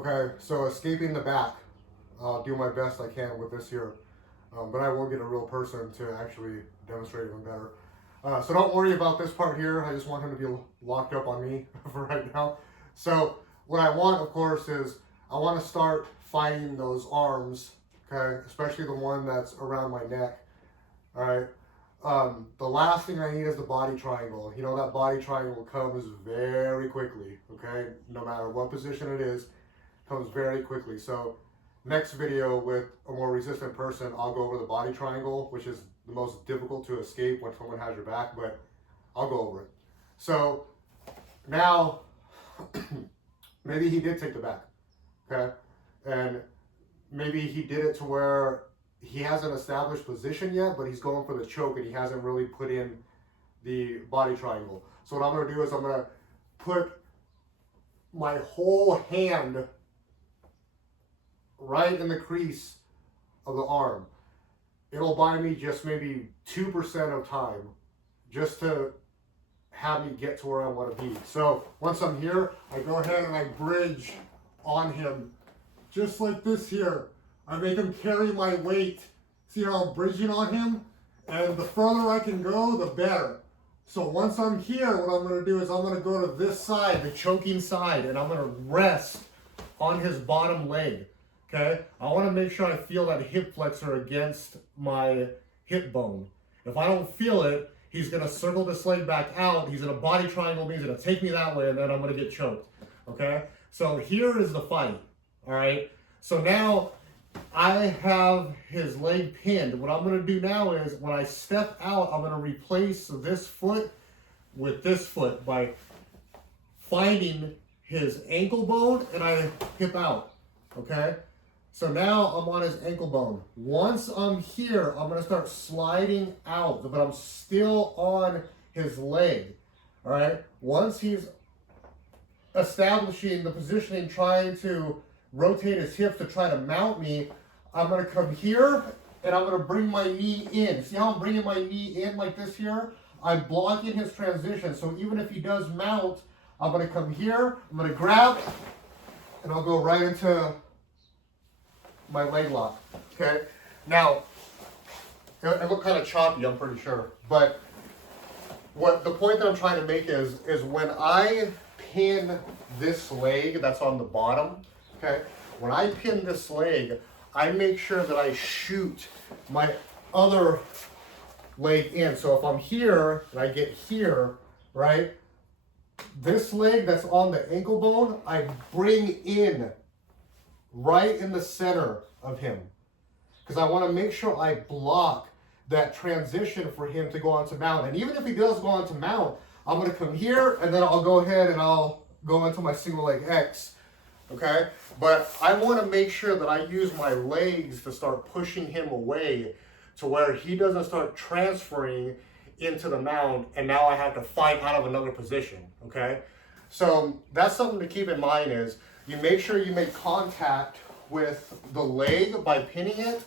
Okay, so escaping the back. I'll do my best I can with this here. But I will get a real person to actually demonstrate even better. So don't worry about this part here. I just want him to be locked up on me for right now. So what I want, of course, is I want to start fighting those arms, okay? Especially the one that's around my neck, all right? The last thing I need is the body triangle. You know, that body triangle comes very quickly, okay? No matter what position it is, comes very quickly. So next video with a more resistant person, I'll go over the body triangle, which is the most difficult to escape when someone has your back, but I'll go over it. So now, maybe he did take the back, okay? And maybe he did it to where he hasn't established position yet, but he's going for the choke and he hasn't really put in the body triangle. So what I'm gonna do is I'm gonna put my whole hand right in the crease of the arm. It'll buy me just maybe 2% of time just to have me get to where I want to be. So once I'm here, I go ahead and I bridge on him just like this here. I make him carry my weight. See how I'm bridging on him? And the further I can go, the better. So once I'm here, what I'm going to do is I'm going to go to this side, the choking side, and I'm going to rest on his bottom leg. Okay, I want to make sure I feel that hip flexor against my hip bone. If I don't feel it, he's going to circle this leg back out. He's in a body triangle, means he's going to take me that way, and then I'm going to get choked. Okay, so here is the fight. All right, so now I have his leg pinned. What I'm going to do now is when I step out, I'm going to replace this foot with this foot by finding his ankle bone and I hip out. Okay. So now I'm on his ankle bone. Once I'm here, I'm going to start sliding out, but I'm still on his leg. All right. Once he's establishing the positioning, trying to rotate his hips to try to mount me, I'm going to come here and I'm going to bring my knee in. See how I'm bringing my knee in like this here? I'm blocking his transition. So even if he does mount, I'm going to come here, I'm going to grab, and I'll go right into my leg lock, okay? Now, it looked kind of choppy, I'm pretty sure, but what the point that I'm trying to make is when I pin this leg that's on the bottom, okay? When I pin this leg, I make sure that I shoot my other leg in. So if I'm here and I get here, right? This leg that's on the ankle bone, I bring in right in the center of him, because I want to make sure I block that transition for him to go on to mount. And even if he does go on to mount, I'm going to come here and then I'll go ahead and I'll go into my single leg X, okay? But I want to make sure that I use my legs to start pushing him away to where he doesn't start transferring into the mount and now I have to fight out of another position, okay? So that's something to keep in mind is you make sure you make contact with the leg by pinning it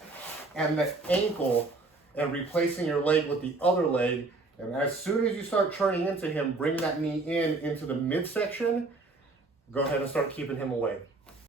and the ankle and replacing your leg with the other leg. And as soon as you start turning into him, bring that knee in into the midsection, go ahead and start keeping him away.